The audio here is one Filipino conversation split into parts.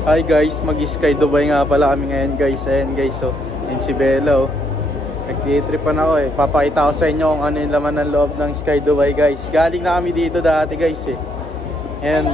Hi guys, mag-Sky Dubai nga pala kami ngayon guys. Ayan guys, oh. Ayan si Bella, oh. Nag-tripan ako eh. Papakita ko sa inyo kung ano yung laman ng loob ng Sky Dubai guys. Galing na kami dito dati guys eh. Ayan,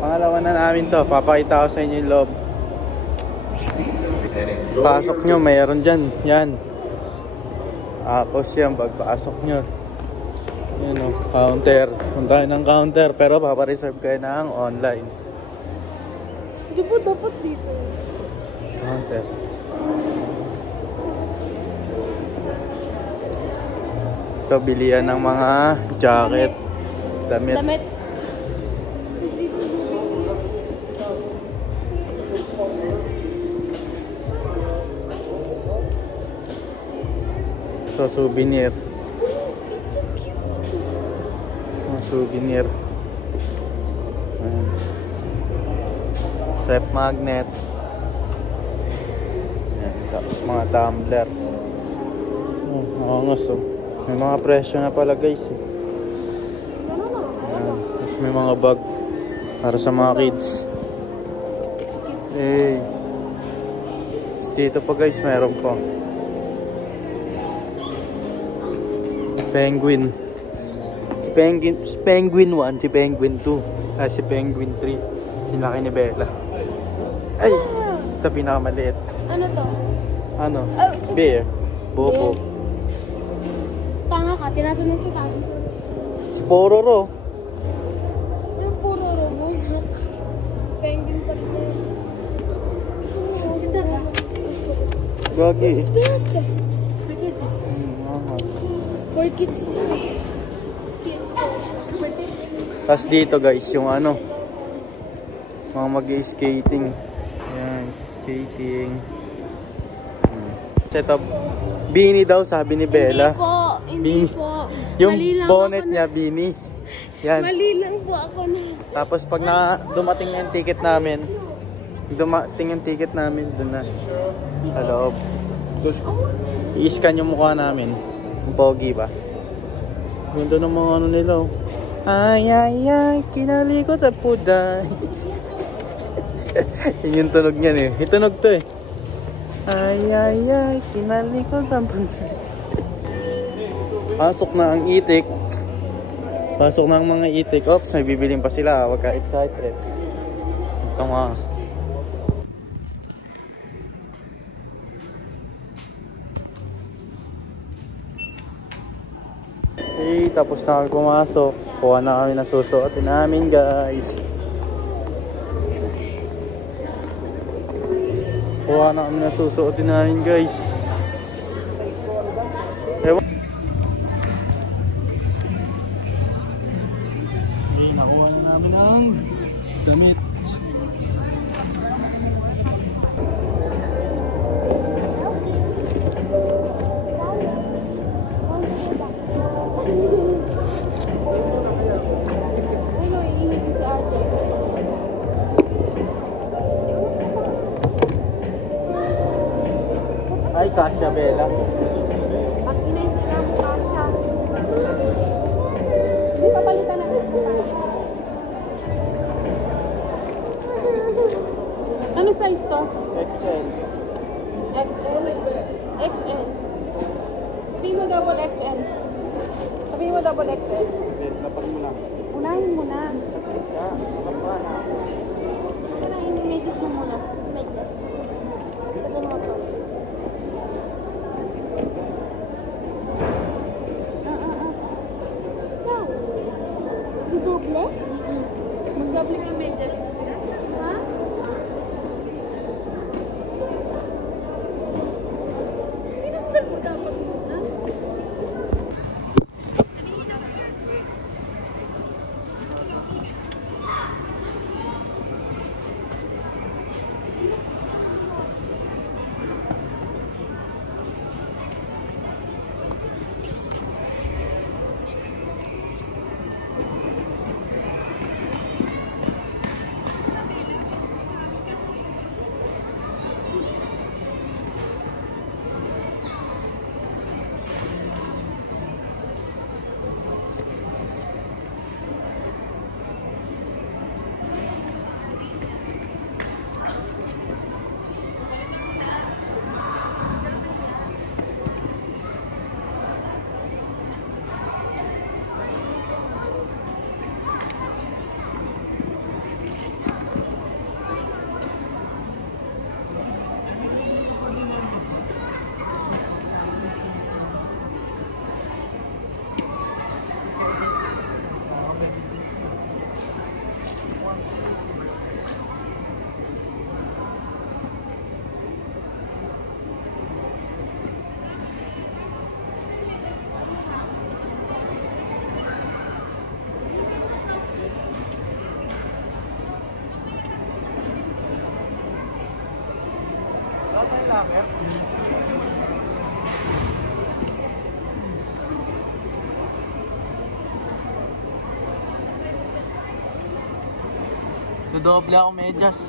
pangalawa na namin to. Papakita ko sa inyo yung loob. Pasok nyo, mayroon dyan. Yan. Tapos yan, pagpasok nyo. Yan o, counter. Punta ng counter, pero papareserve kayo ng online. Hindi po dapat dito. Counter. Ito, bilihan ng mga jacket, damit. Ito, souvenir. Mga souvenir. Ayan. Rep magnet. Ayan. Tapos mga tumbler. Angas oh. May mga presyo na pala guys eh. Ayan. Tapos may mga bag para sa mga kids. Hey. Tapos dito pa guys, meron pa Penguin. Si Penguin 1, si Penguin 2, si Penguin 3. Sinlaki ni Bella. Ay! Ito pinakamaliit. Ano to? Ano? Bear. Bobo. Tanga ka, tinatanong kita. Si Pororo. Yung puro robo. Penguin pa rin. Kita ka? Gagi. What's that? For kids na. Kids. Tapos dito guys, yung ano, mga mag-skating. Ayan, skating. Setup. Beanie daw, sabi ni Bella. Hindi po. Yung bonnet niya, beanie. Yan. Mali lang po ako na. Tapos pag dumating yung ticket namin, doon na. Sa loob. I-scan yung mukha namin. Ang pogi ba? Ganda ng mga ano nila oh. Ay ay ay, kinalikot at puday. Yun yung tunog niyan eh. Yung tunog to eh. Ay ay ay, kinalikot at puday. Pasok na ang itik. Pasok na ang mga itik. Oops, may bibiling pa sila. Huwag ka excited. Ito nga. Okay, tapos na kami pumasok. Kuha na kami na susuotin namin guys. Kuha na kami na susuotin namin guys. Ewan. Okay, nakuha na namin ang damit. Ay, kasya Bella. Ang ina mo kasya. Hindi papalitan na. Ano size to? XL. XL. XL. Sabihin mo double XL. Sabihin mo double XL. Lapas mo lang. Unahin mo na. Lapas na. Unahin, images mo muna. Images. Pwede mo to. Doble? Mag-doble ka medyas. Ha? Pinagdal mo dapat muna. Dodoble ako medyas.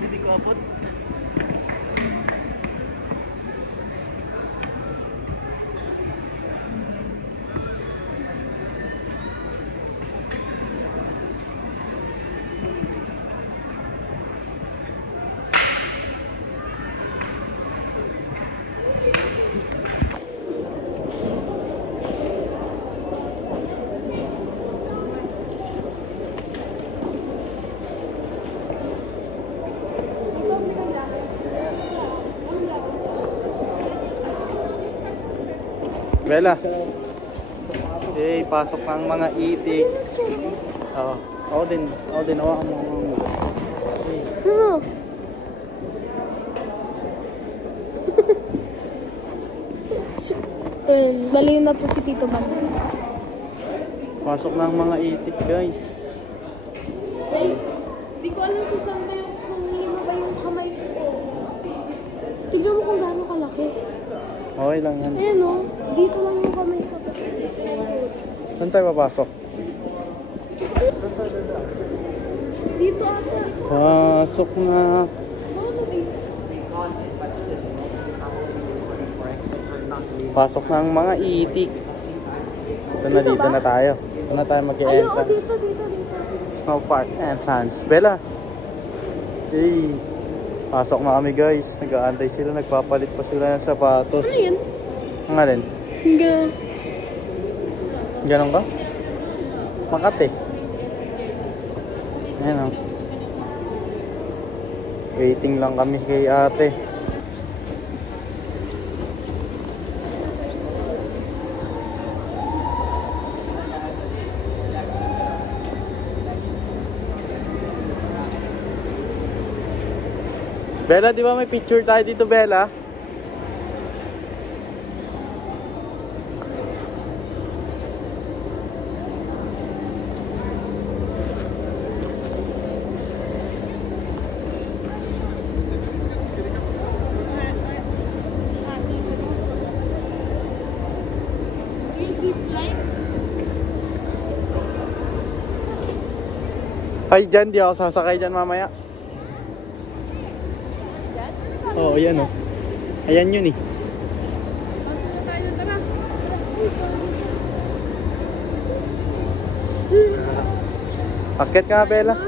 Hindi ko abot. Bella. Okay, pasok ng mga itik. Oo. Ako din. Hawakan mo. Ano? Baliw na po si Tito Man. Pasok ng mga itik, guys. Guys, di ko alam kung saan ba yung, kung lima ba yung kamay ko. Tignan mo kung gaano kalaki. Okay lang yan. Ayan o, dito lang yung kamay ko. Saan tayo papasok? Dito ata. Pasok na. Ano dito? Pasok ng mga itik. Dito na tayo. Dito na tayo Ay, oo, mag-e-entrance. dito. Snow Park entrance. Bella. Hey. Pasok na kami, guys. Nag-aantay sila. Nagpapalit pa sila ng sapatos. Ano yun? Ang alin? Ganun. Ganon ka? Makati. Ayan o. Waiting lang kami kay ate. Bella, di ba may picture tayo dito, Bella? Yung zipline? Ay, dyan. Di ako sasakay dyan mamaya. Oo, yan o. Ayan yun eh. Tara. Akit ka, Bella.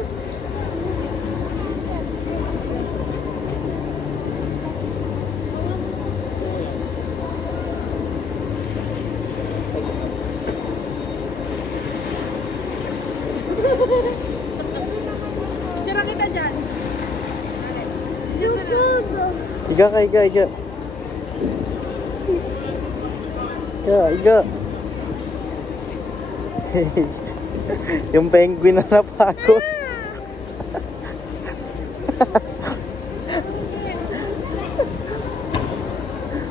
Picture kita dyan. Iga ka, iga. Iga. Yung penguin na napagod.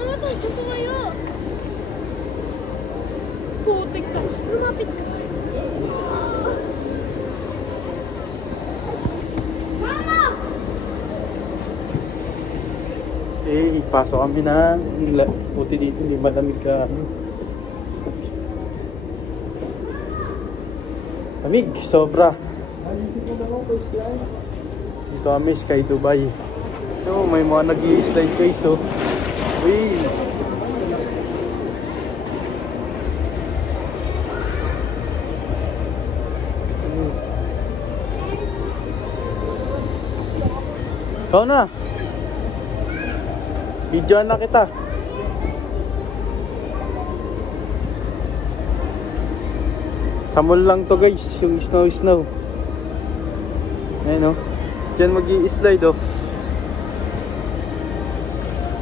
Ano tayo? Gusto kayo? Putik ka. Lumapit ka. Mama! Eh, pasok kami na. Puti dito, hindi malamig ka. Lamig, sobra. Dito kami, Sky Dubai. Oh, may mga nag-i-slide guys, oh. Uy! Ikaw na. Videoan na kita. Sa mall lang to guys, yung snow. Ayan o. Diyan mag-i-slide oh.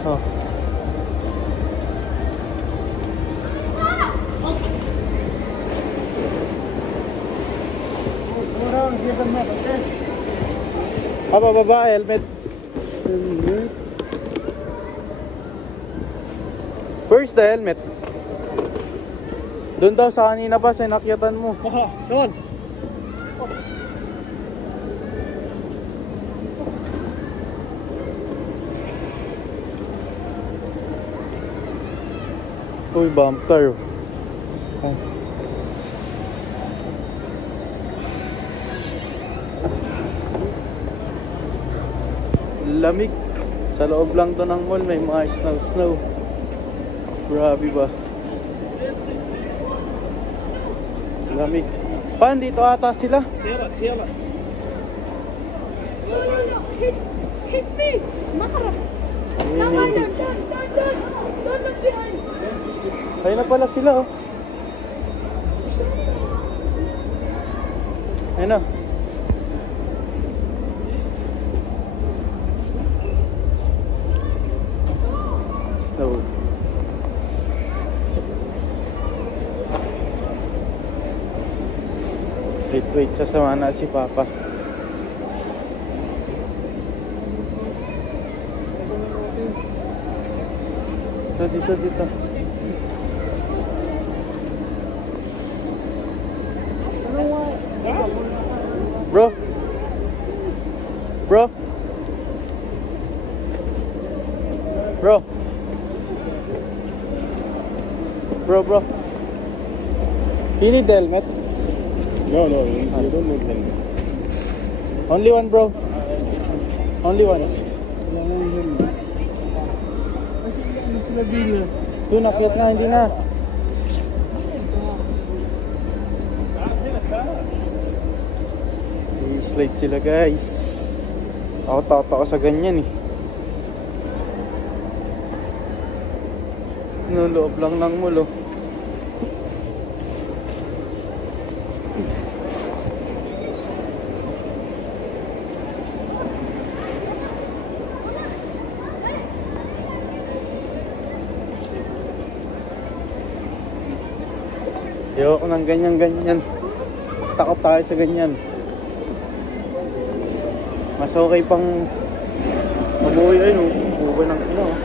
Oh. Baba, helmet. Where's the helmet? Doon daw sa kanina pa, sinakyatan mo. Saan? Uy, bump car. Oh. Lamig. Sa loob lang to ng mall, may mga snow. Grabe ba? Lamig. Pan, dito ata sila. Sila. Hit me! Makarap! Tama yan! Don't look behind! Ayun na pala sila oh. Ayun na. Snow. Wait, sasama na si Papa. Dito. Bro. You need the helmet? No, you don't need them. Only one, bro. Only one. Doon, nakyat na, hindi na. I-slide sila guys. Takot ako sa ganyan eh. Loob lang ng mall oh. Ayoko ng ganyan. Takot tayo sa ganyan. Mas okay pang mabuhay ayun oh. Buhay ng ino oh.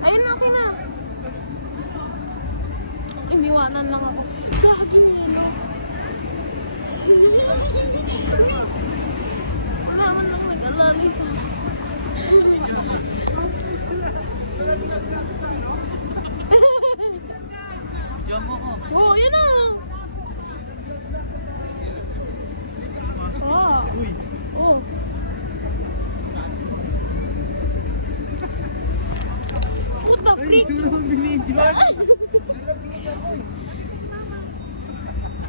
Ayun, okay na. Iniwanan lang ako. Bakit nilo? Wala man lang nag-alali siya. Oo, yun na. Oh. What the freak?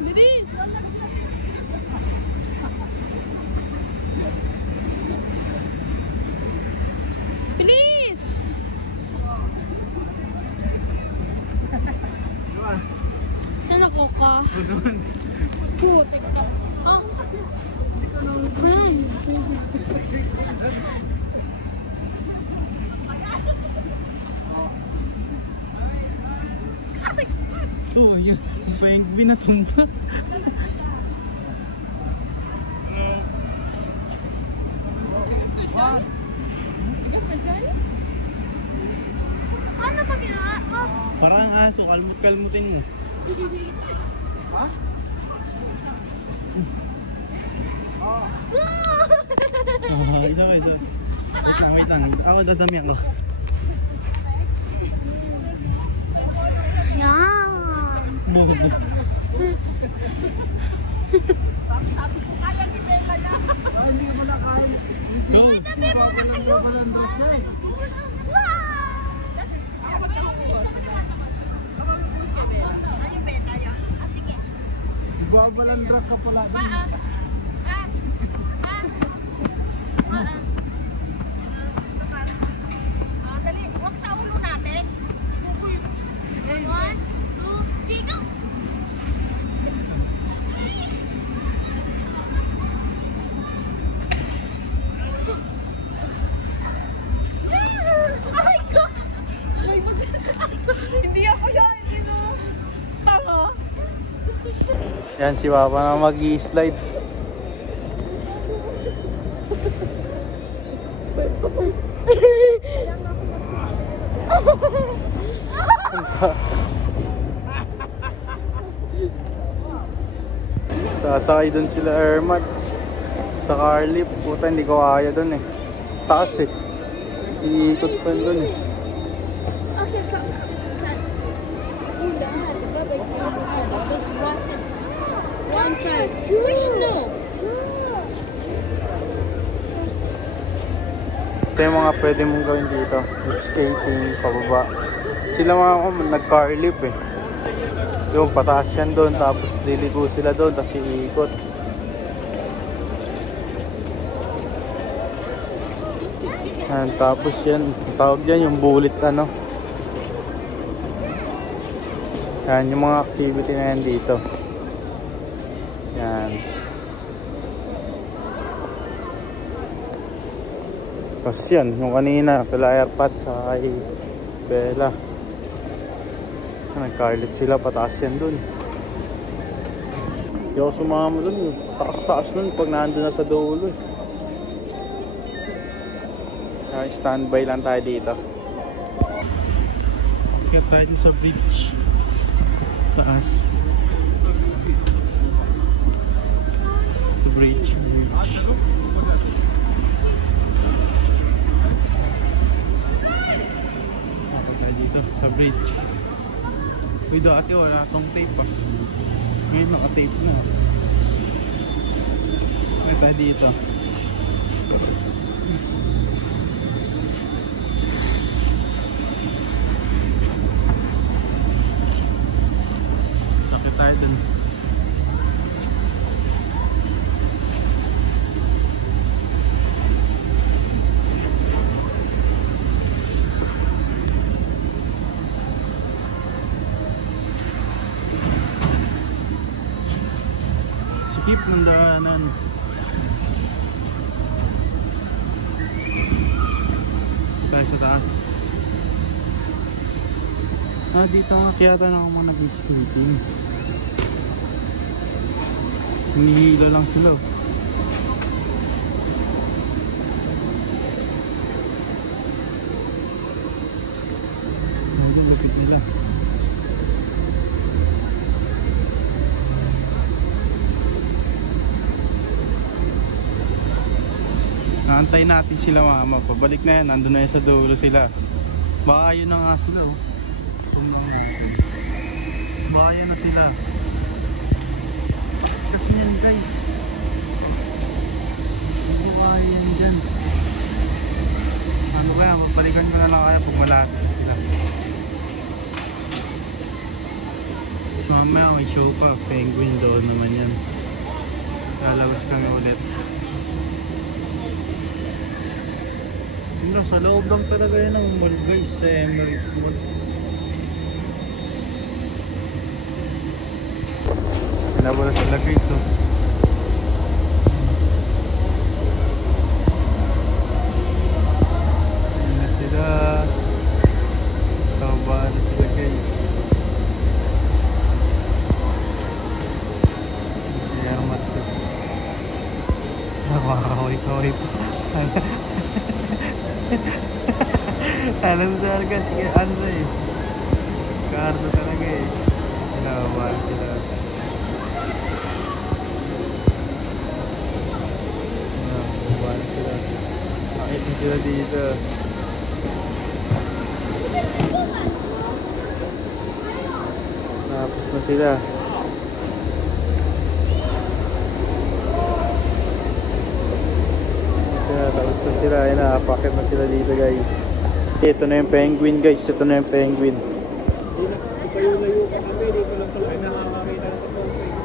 Bilis! Bilis! Ano ko ka? Putik ka. Oh, yun. Pa yung binatumba. Ano ba ginawa mo? Parang aso, kalmutin mo. Ha? Isa. Wait lang. Ako dadami ako. Yan. Buhok. Go! Tabi muna kayo. Babalandras ka pala. Dali, huwag sa ulo natin. 1, 2, 3, go! Yan si Papa na mag-i-slide. Sasakay dun sila Airmax sa car lift. Puta, hindi ko kaya dun eh. Taas eh. Iikot pa dun eh. One time. Wish no. Ito yung mga pwede mong gawin dito. Skating, pababa. Sila mga nag-car lift eh. Yung pataas yan doon, tapos liliko sila doon, tapos iikot. Yan, tapos yan, tawag yan yung bullet ano. Yan, yung mga activity na yan dito. Yan. Tapos yan, yung kanina, pala airpot sa kay Bella. Nagka-lift sila, pataas yan dun. Hindi ako sumama dun, taas-taas nun pag nandun na sa dulo eh. Standby lang tayo dito. Ikat tayo dun sa bridge. Taas. Bridge. Ako tayo dito sa bridge. Uy, dati wala tong tape ah. Ngayon naka-tape na. Uy, tayo dito. Sakit tayo dun. Sikip ng daanan. Tayo sa taas. Dito nga kaya tayo na ako mga nag-skating. Hinihila lang sila. Hindi, lupit nila. Naantay natin sila mama. Pabalik na yan. Nandun na yan sa dulo sila. Baka yun na nga sila oh. Baka yan na sila. Kasi yan guys. Hindi ko kaya yan dyan. Ano kaya? Mapalikan ko na lang kaya pag malapit sila. So mamaya may show pa. Penguin doon naman yan. Lalabas kami ulit. Sa loob lang talaga yan ng mall guys, sa Emirates Mall. Sinabala sila guys oh. Ayan na sila. Kabaan na sila guys. Ayan matso. Nakakaway-kaway pa. Alam mo talaga, sige, ano eh. Kardo talaga eh. Sinabaan sila. Sinabaan sila. Nakita sila dito. Tapos na sila. Tapos na sila. Ayun na, pakit na sila dito guys. Ito na yung penguin guys. Ito na yung penguin. Hindi na layo pa kami. Hindi ko lang talaga nakakakita ng totoong penguin.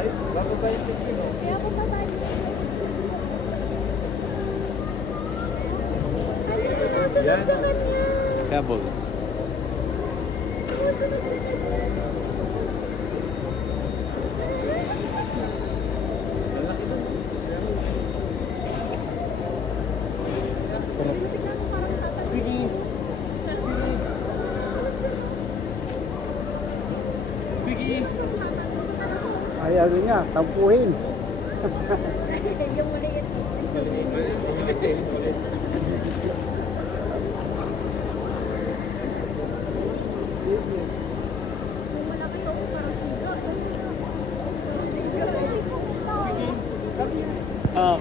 Ay, bago tayo penguin oh. Kaya ako pa tayo. Yan. Sa kanya. Pebbles. Squeaky. Squeaky. gagawin niya, tampuhin. Yung maliit. Yung malaki ako parang siga. Ah.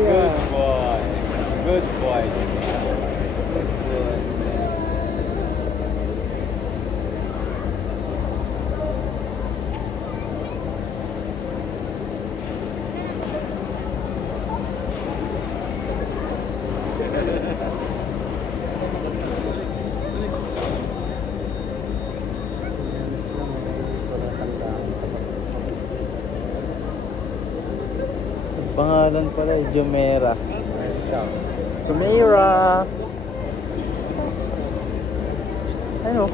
Good boy. Good boy. Good boy. Pangalan pala, Jumeirah. Jumeirah! Ano?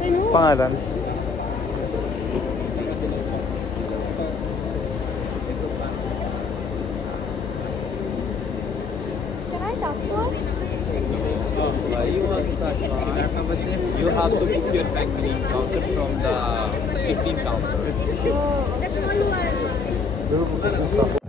Ano? Pangalan? Can I talk to him? You have to book your taxi counter from the 15 counter. Oh, that's all one. Dulu